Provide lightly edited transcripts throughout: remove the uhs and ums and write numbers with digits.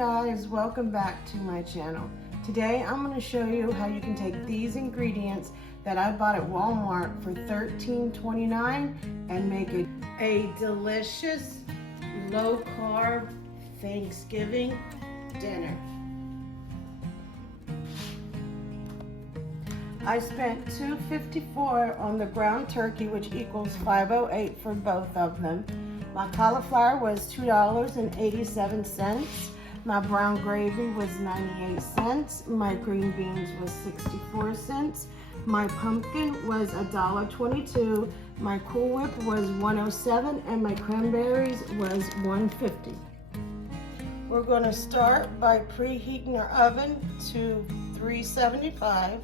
guys, welcome back to my channel. Today I'm going to show you how you can take these ingredients that I bought at Walmart for $13.29 and make a delicious low carb Thanksgiving dinner. I spent $2.54 on the ground turkey, which equals $5.08 for both of them. My cauliflower was $2.87. My brown gravy was 98 cents. My green beans was 64 cents. My pumpkin was $1.22. My Cool Whip was 107, and my cranberries was 150. We're going to start by preheating our oven to 375.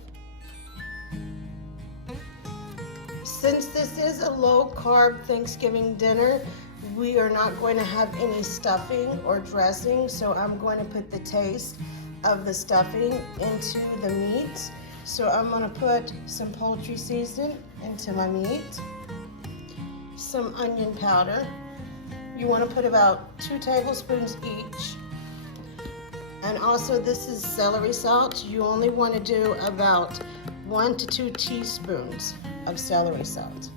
Since this is a low carb Thanksgiving dinner, we are not going to have any stuffing or dressing, so I'm going to put the taste of the stuffing into the meat. So I'm going to put some poultry seasoning into my meat, some onion powder. You want to put about 2 tablespoons each. And also this is celery salt. You only want to do about 1 to 2 teaspoons of celery salt.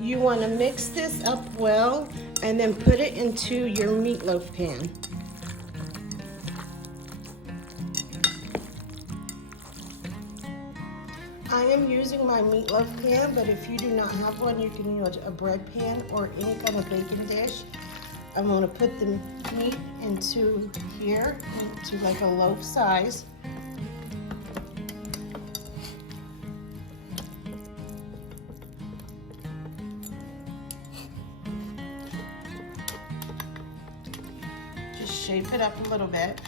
You want to mix this up well and then put it into your meatloaf pan. I am using my meatloaf pan, but if you do not have one, you can use a bread pan or any kind of baking dish. I'm going to put the meat into here, into like a loaf size. Shape it up a little bit.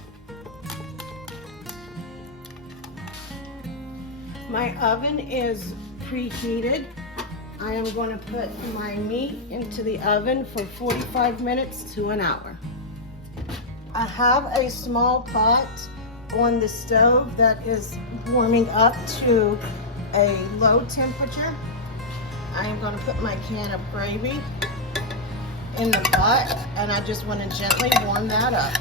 My oven is preheated. I am going to put my meat into the oven for 45 minutes to an hour. I have a small pot on the stove that is warming up to a low temperature. I am going to put my can of gravy in the pot, and I just want to gently warm that up.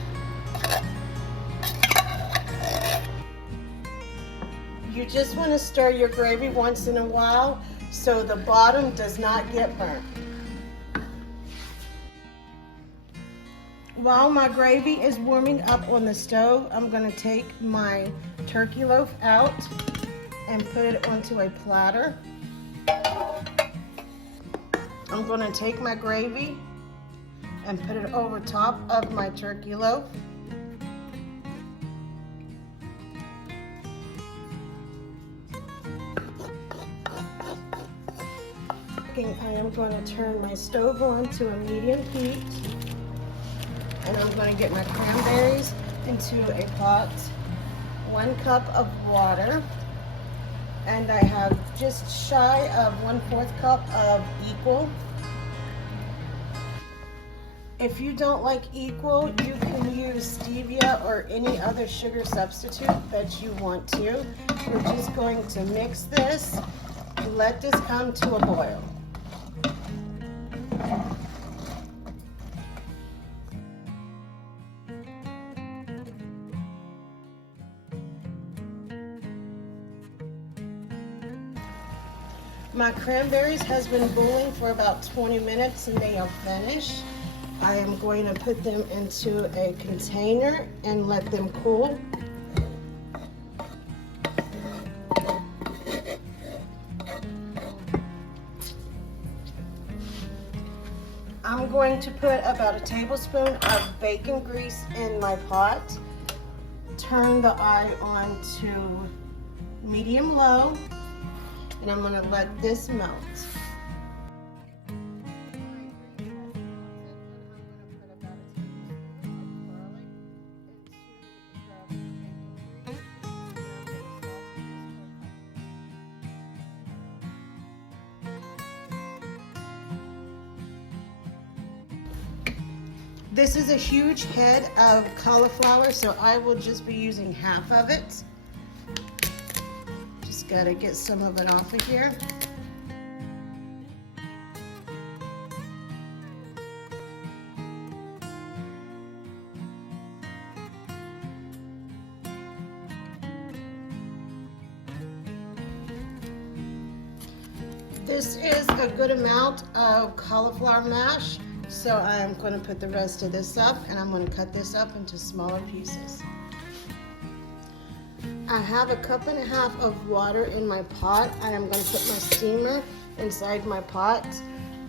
You just want to stir your gravy once in a while so the bottom does not get burnt. While my gravy is warming up on the stove, I'm going to take my turkey loaf out and put it onto a platter. I'm going to take my gravy and put it over top of my turkey loaf. I am going to turn my stove on to a medium heat, and I'm going to get my cranberries into a pot, 1 cup of water, and I have just shy of 1/4 cup of equal. If you don't like equal, you can use stevia or any other sugar substitute that you want to. We're just going to mix this and let this come to a boil. My cranberries has been boiling for about 20 minutes and they are finished. I am going to put them into a container and let them cool. I'm going to put about 1 tablespoon of bacon grease in my pot. Turn the eye on to medium-low, and I'm going to let this melt. This is a huge head of cauliflower, so I will just be using half of it. Just gotta get some of it off of here. This is a good amount of cauliflower mash, so I'm going to put the rest of this up, and I'm going to cut this up into smaller pieces. I have a 1.5 cups of water in my pot. I am going to put my steamer inside my pot,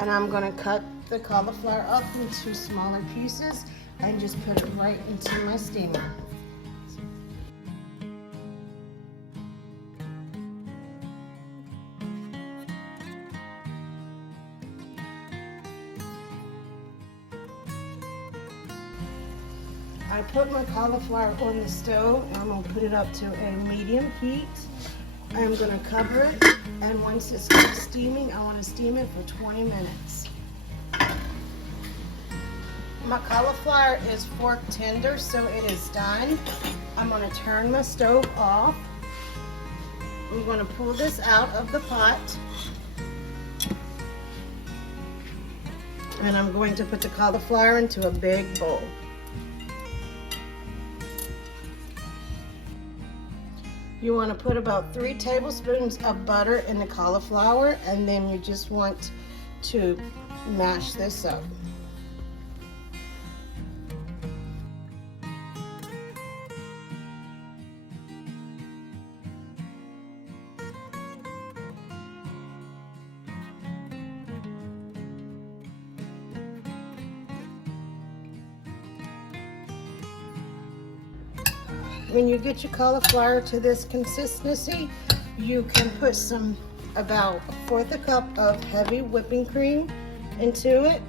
and I'm going to cut the cauliflower up into smaller pieces and just put it right into my steamer. I put my cauliflower on the stove, and I'm going to put it up to a medium heat. I'm going to cover it, and once it's steaming, I want to steam it for 20 minutes. My cauliflower is fork tender, so it is done. I'm going to turn my stove off. I'm going to pull this out of the pot, and I'm going to put the cauliflower into a big bowl. You want to put about 3 tablespoons of butter in the cauliflower, and then you just want to mash this up. When you get your cauliflower to this consistency, you can put about 1/4 cup of heavy whipping cream into it,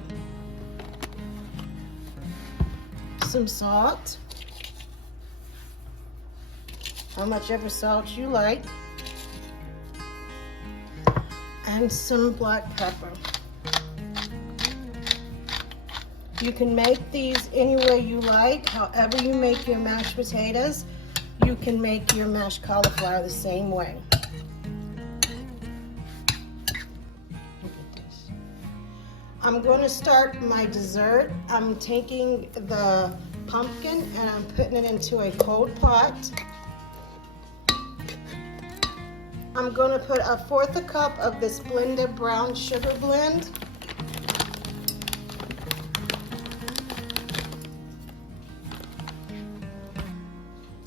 some salt, how much ever salt you like, and some black pepper. You can make these any way you like. However you make your mashed potatoes, you can make your mashed cauliflower the same way. Look at this. I'm going to start my dessert. I'm taking the pumpkin and I'm putting it into a cold pot. I'm going to put 1/4 cup of this blended brown sugar blend.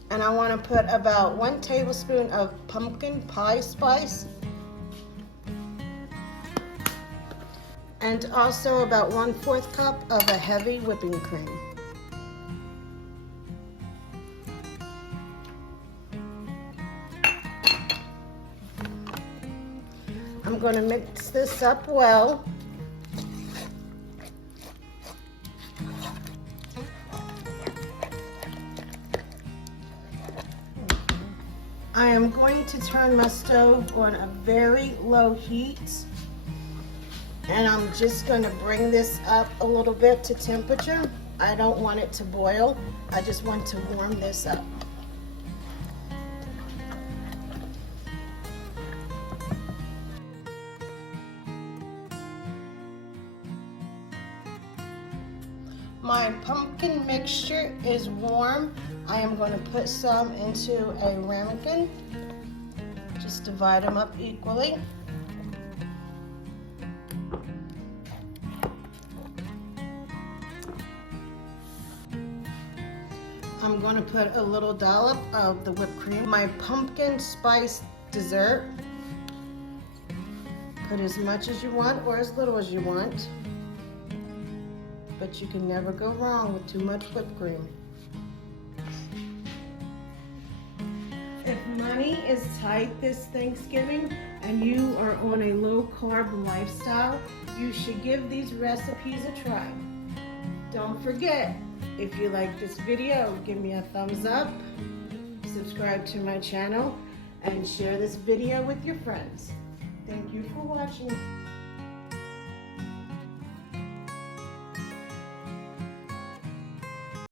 And I want to put about 1 tablespoon of pumpkin pie spice, and also about 1/4 cup of a heavy whipping cream. I'm going to mix this up well. I am going to turn my stove on a very low heat, and I'm just going to bring this up a little bit to temperature. I don't want it to boil. I just want to warm this up. My pumpkin mixture is warm. I am going to put some into a ramekin. Just divide them up equally. I'm going to put a little dollop of the whipped cream. My pumpkin spice dessert. Put as much as you want or as little as you want. But you can never go wrong with too much whipped cream. If money is tight this Thanksgiving and you are on a low carb lifestyle, you should give these recipes a try. Don't forget, if you like this video, give me a thumbs up, subscribe to my channel, and share this video with your friends. Thank you for watching.